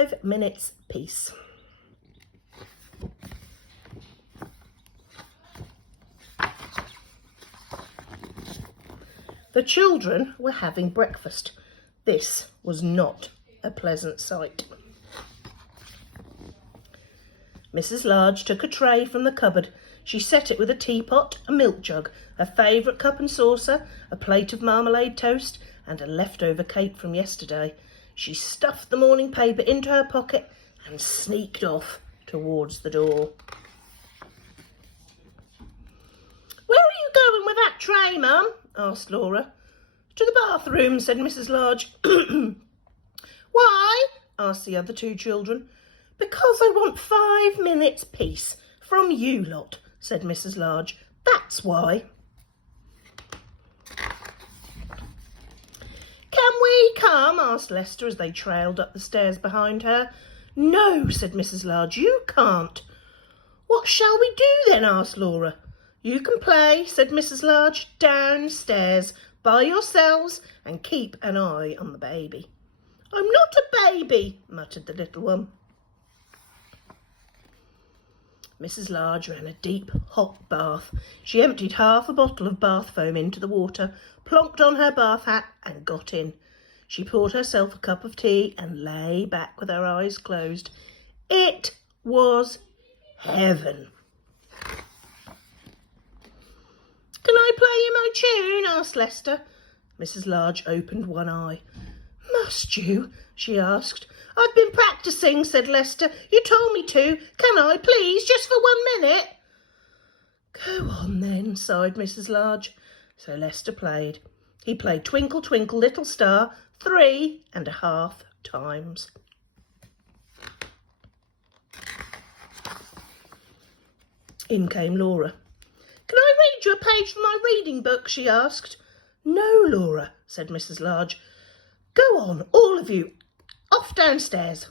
5 minutes peace. The children were having breakfast. This was not a pleasant sight. Mrs. Large took a tray from the cupboard. She set it with a teapot, a milk jug, her favourite cup and saucer, a plate of marmalade toast, and a leftover cake from yesterday. She stuffed the morning paper into her pocket and sneaked off towards the door. "Where are you going with that tray, Mum?" asked Laura. "To the bathroom," said Mrs. Large. "Why?" asked the other two children. "Because I want 5 minutes peace from you lot," said Mrs. Large. "That's why." "Can we come?" asked Lester as they trailed up the stairs behind her. "No," said Mrs. Large, "you can't." "What shall we do then?" asked Laura. "You can play," said Mrs. Large, "downstairs by yourselves, and keep an eye on the baby." "I'm not a baby," muttered the little one. Mrs. Large ran a deep, hot bath. She emptied half a bottle of bath foam into the water, plonked on her bath hat and got in. She poured herself a cup of tea and lay back with her eyes closed. It was heaven. "Can I play you my tune?" asked Lester. Mrs. Large opened one eye. "Must you?" she asked. "I've been practising," said Lester. "You told me to. Can I, please, just for 1 minute?" "Go on then," sighed Mrs. Large. So Lester played. He played Twinkle, Twinkle, Little Star 3.5 times. In came Laura. "Can I read you a page from my reading book?" she asked. "No, Laura," said Mrs. Large. "Go on, all of you, off downstairs."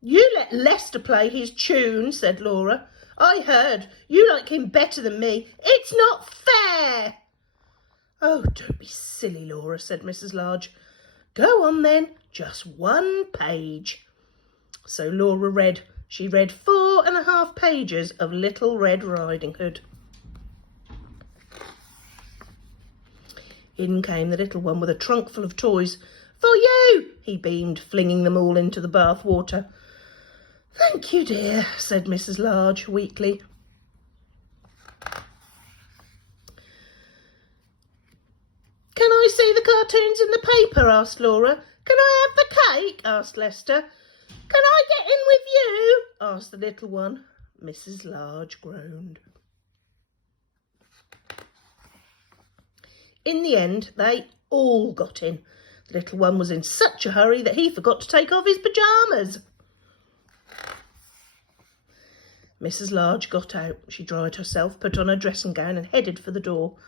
"You let Lester play his tune," said Laura. "I heard. You like him better than me. It's not fair." "Oh, don't be silly, Laura," said Mrs. Large. "Go on then, just 1 page." So Laura read. She read 4.5 pages of Little Red Riding Hood. In came the little one with a trunk full of toys. "For you," he beamed, flinging them all into the bath water. "Thank you, dear," said Mrs. Large weakly. "Can I see the cartoons in the paper?" asked Laura. "Can I have the cake?" asked Lester. "Can I get in with you?" asked the little one. Mrs. Large groaned. In the end, they all got in. The little one was in such a hurry that he forgot to take off his pyjamas. Mrs. Large got out. She dried herself, put on her dressing gown and headed for the door.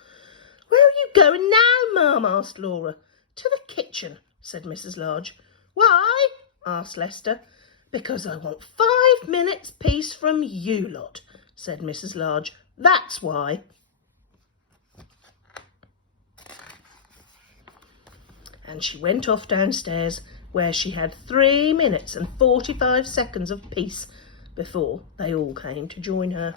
"Where are you going now, Mum?" asked Laura. "To the kitchen," said Mrs. Large. "Why?" asked Lester. "Because I want 5 minutes peace from you lot," said Mrs. Large. "That's why." And she went off downstairs, where she had 3 minutes and 45 seconds of peace before they all came to join her.